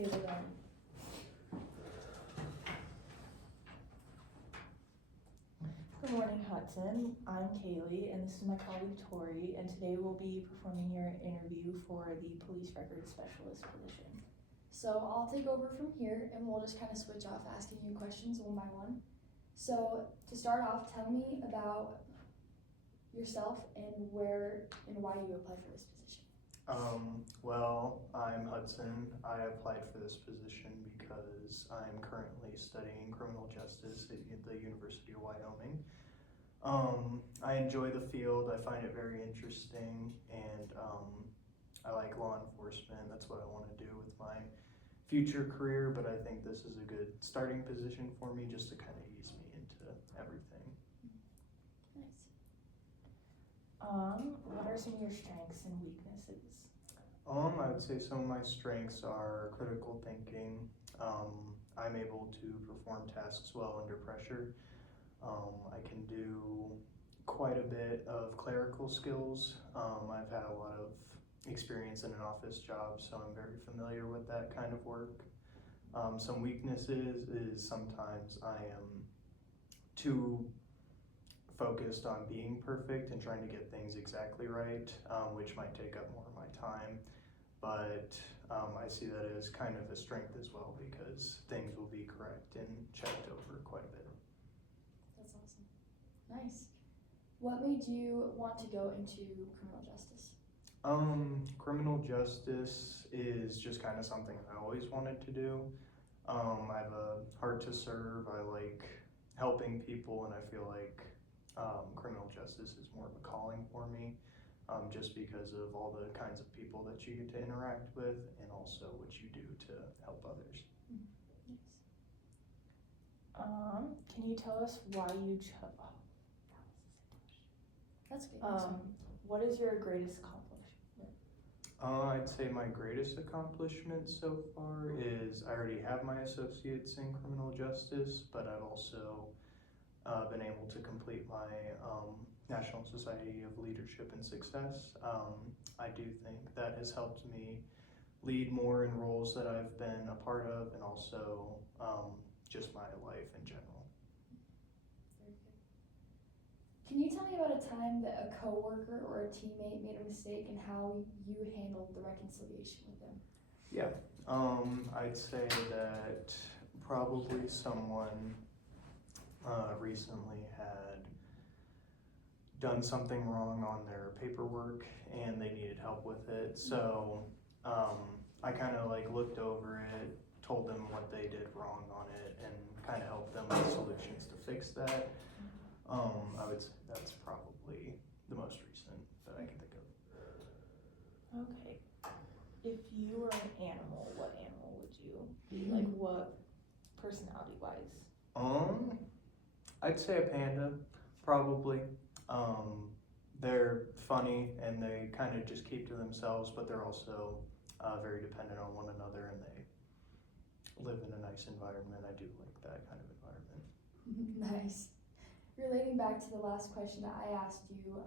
table then. Good morning, Hudson. I'm Kaylee, and this is my colleague Tori, and today we'll be performing your interview for the police record specialist position. So I'll take over from here and we'll just kind of switch off asking you questions one by one. So to start off, tell me about yourself and where and why you applied for this position. Well, I'm Hudson. I applied for this position because I'm currently studying criminal justice at the University of Wyoming. I enjoy the field. I find it very interesting, and I like law enforcement. That's what I want to do with my future career, but I think this is a good starting position for me just to kind of ease me into everything. Nice. What are some of your strengths and weaknesses? I would say some of my strengths are critical thinking. I'm able to perform tasks well under pressure. I can do quite a bit of clerical skills. I've had a lot of experience in an office job, so I'm very familiar with that kind of work. Some weaknesses is sometimes I am too focused on being perfect and trying to get things exactly right, which might take up more of my time. But I see that as kind of a strength as well because things will be correct and checked over quite a bit. That's awesome. Nice. What made you want to go into criminal justice? Criminal justice is just kind of something I always wanted to do. I have a heart to serve. I like helping people, and I feel like criminal justice is more of a calling for me, just because of all the kinds of people that you get to interact with and also what you do to help others. Nice. Can you tell us why you chose? That's good. What is your greatest accomplishment? I'd say my greatest accomplishment so far is I already have my associates in criminal justice, but I've also been able to complete my National Society of Leadership and Success. I do think that has helped me lead more in roles that I've been a part of, and also just my life in general. Very good. Can you tell me about a time that a coworker or a teammate made a mistake and how you handled the reconciliation with them? Yeah, I'd say that probably someone recently had done something wrong on their paperwork and they needed help with it. So I kind of like looked over it, told them what they did wrong on it, and kind of helped them with solutions to fix that. I would say that's probably the most recent that I can think of. Okay. If you were an animal, what animal would you be? Like what personality-wise? I'd say a panda, probably. They're funny and they kind of just keep to themselves, but they're also very dependent on one another, and they live in a nice environment. I do like that kind of environment. Nice. Relating back to the last question that I asked you,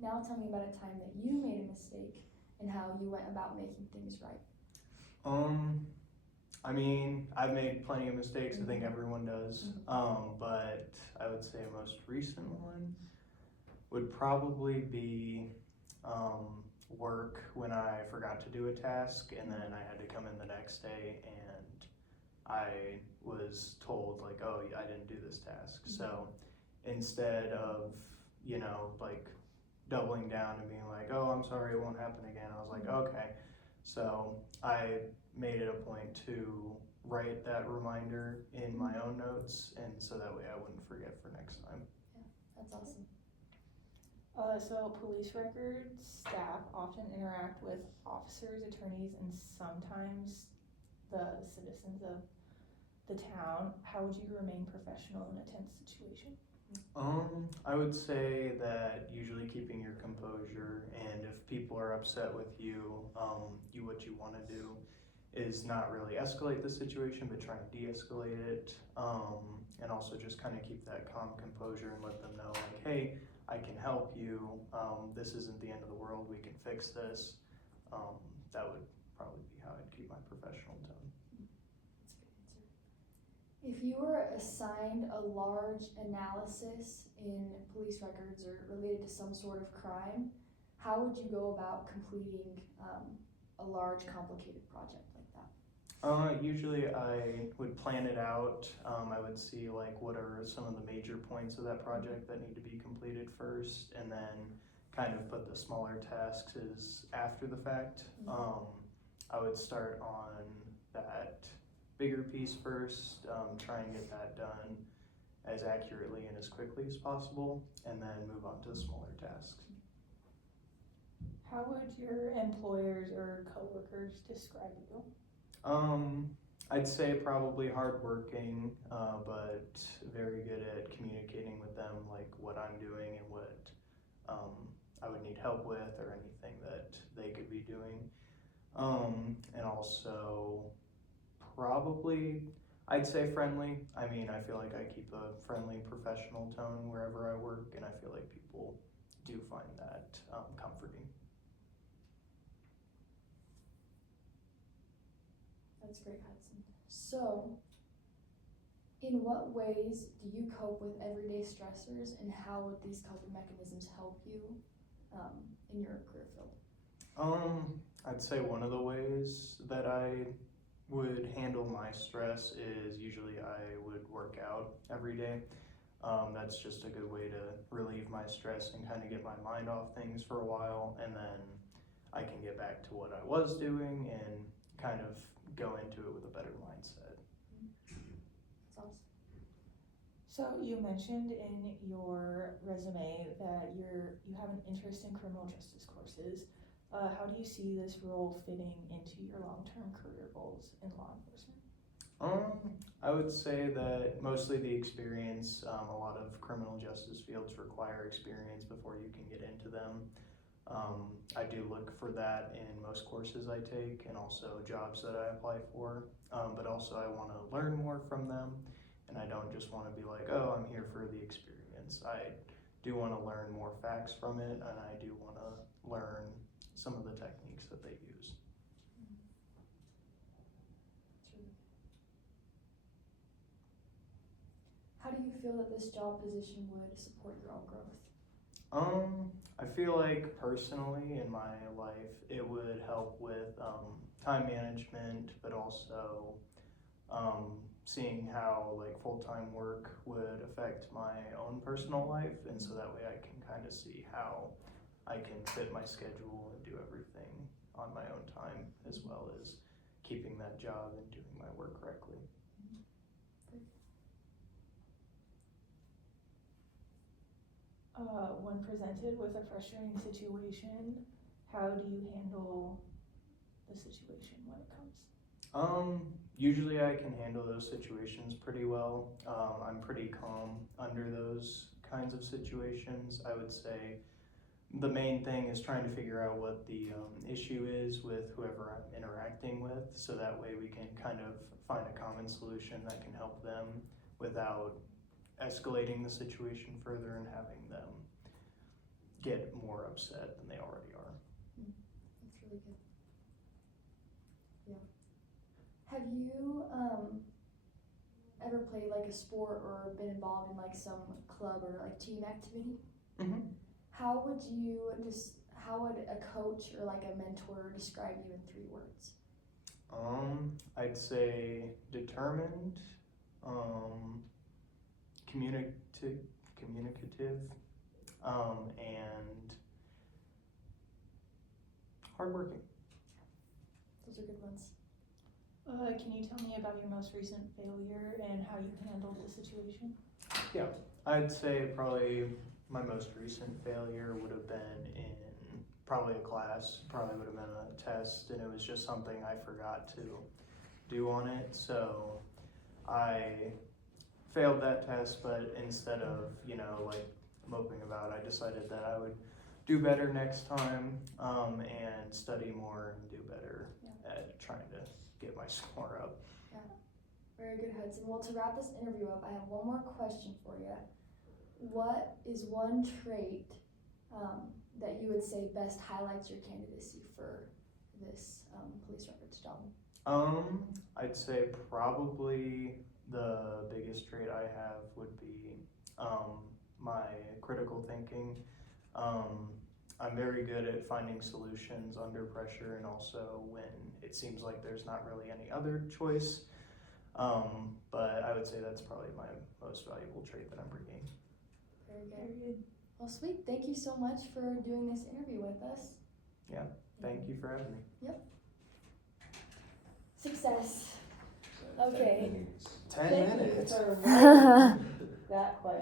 now tell me about a time that you made a mistake and how you went about making things right. I mean, I've made plenty of mistakes. I think everyone does. But I would say a most recent one would probably be work when I forgot to do a task and then I had to come in the next day and I was told like, oh, I didn't do this task. So instead of, like doubling down and being like, oh, I'm sorry, it won't happen again, I was like, okay. So I made it a point to write that reminder in my own notes, and so that way I wouldn't forget for next time. Yeah, that's awesome. So police records staff often interact with officers, attorneys, and sometimes the citizens of the town. How would you remain professional in a tense situation? I would say that usually keeping your composure, and if people are upset with you, what you want to do is not really escalate the situation, but try and de-escalate it, and also just kind of keep that calm composure and let them know like, hey, I can help you, this isn't the end of the world, we can fix this. That would probably be how I'd keep my professional tone. If you were assigned a large analysis in police records or related to some sort of crime, how would you go about completing a large, complicated project like that? Usually I would plan it out. I would see like what are some of the major points of that project that need to be completed first, and then kind of put the smaller tasks as after the fact. I would start on that bigger piece first, try and get that done as accurately and as quickly as possible, and then move on to the smaller tasks. How would your employers or coworkers describe you? I'd say probably hardworking, but very good at communicating with them, like what I'm doing and what I would need help with, or anything that they could be doing. And also probably, I'd say friendly. I mean, I feel like I keep a friendly, professional tone wherever I work, and I feel like people do find that comforting. That's great, Hudson. So, in what ways do you cope with everyday stressors, and how would these coping mechanisms help you in your career field? I'd say one of the ways that I would handle my stress is usually I would work out every day. That's just a good way to relieve my stress and kind of get my mind off things for a while, and then I can get back to what I was doing and kind of go into it with a better mindset. That's awesome. So you mentioned in your resume that you have an interest in criminal justice courses. How do you see this role fitting into your long-term career goals in law enforcement? I would say that mostly the experience. A lot of criminal justice fields require experience before you can get into them. I do look for that in most courses I take, and also jobs that I apply for, but also I want to learn more from them, and I don't just want to be like, oh, I'm here for the experience. I do want to learn more facts from it, and I do want to learn some of the techniques that they use. How do you feel that this job position would support your own growth? I feel like personally in my life it would help with time management, but also seeing how like full-time work would affect my own personal life, and so that way I can kind of see how I can fit my schedule and do everything on my own time, as well as keeping that job and doing my work correctly. When presented with a frustrating situation, how do you handle the situation when it comes? Usually I can handle those situations pretty well. I'm pretty calm under those kinds of situations. I would say the main thing is trying to figure out what the issue is with whoever I'm interacting with, so that way we can kind of find a common solution that can help them without escalating the situation further and having them get more upset than they already are. That's really good. Yeah. Have you ever played like a sport or been involved in like some club or like team activity? Mm-hmm. How would a coach or like a mentor describe you in 3 words? I'd say determined, communicative, and hardworking. Those are good ones. Can you tell me about your most recent failure and how you handled the situation? Yeah, I'd say probably my most recent failure would have been in probably a class, probably would have been a test, and it was just something I forgot to do on it. So I failed that test, but instead of, like moping about it, I decided that I would do better next time, and study more and do better at trying to get my score up. Yeah, very good, Hudson. Well, to wrap this interview up, I have one more question for you. What is one trait that you would say best highlights your candidacy for this police records job? I'd say probably the biggest trait I have would be my critical thinking. I'm very good at finding solutions under pressure and also when it seems like there's not really any other choice. But I would say that's probably my most valuable trait that I'm bringing. Very good. Very good. Well, sweet. Thank you so much for doing this interview with us. Yeah, thank you for having me. Success. Okay. 10 Thank you minutes. for writing that question.